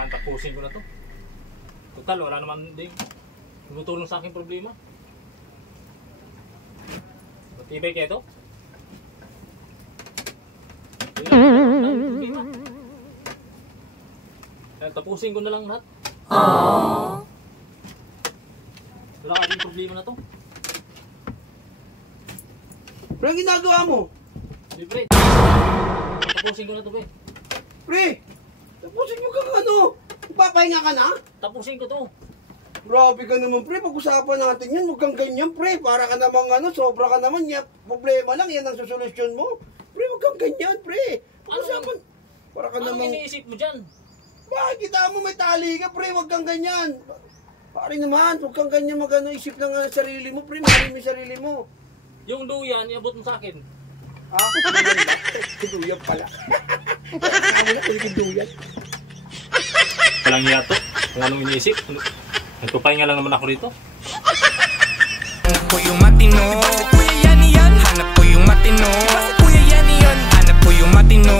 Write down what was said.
Kailangan tapusin ko na to. Total, wala naman din tumutulong sa aking problema. Matibay kaya ito? Problema. Kaya tapusin ko na lang lahat. Wala ka din problema na to. Pre, ang ginagawa mo? Hindi, pre. Tapusin ko na to, pre. Pre, tapusin mo kang ano? Papahinga ka na? Tapusin ko to. Grabe ka naman, pre. Pag-usapan natin yan. Huwag kang ganyan, pre. Para ka namang ano, sobra ka naman. Yan, problema lang. Yan ang sosolusyon mo. Pre, huwag kang ganyan, pre. Pag-usapan. Para ka namang... Anong iniisip mo dyan? Bakit kita mo may tali ka, pre? Huwag kang ganyan. Pare naman, huwag kang ganyan mag-ano, isip lang ang sarili mo, pre. Mahalin mo yung sarili mo. Yung duyan, iabot mo sa akin. Ha? Duyan ba? Duyan pala. Kaya mo na, kulikin duyan. Walang hiya to. Wala nang iniisip. Nagpapahinga lang naman ako rito. Hanap ko yung matino. Kuya yan yan. Hanap ko yung matino. Kuya yan yan. Hanap ko yung matino.